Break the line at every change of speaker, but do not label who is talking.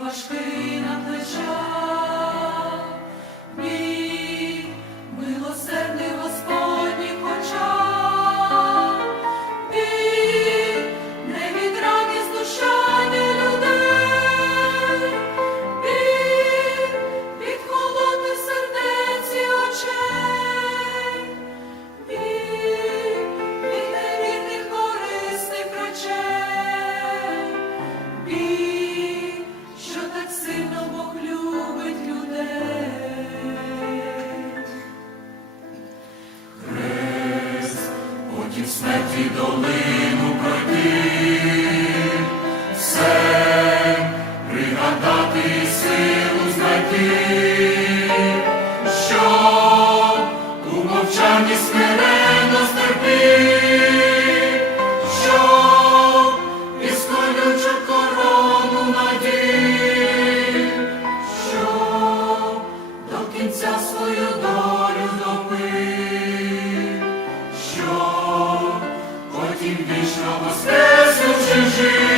важкий на плечах. і
смерті долину пройти, все пригадати силу знайти. Jesus.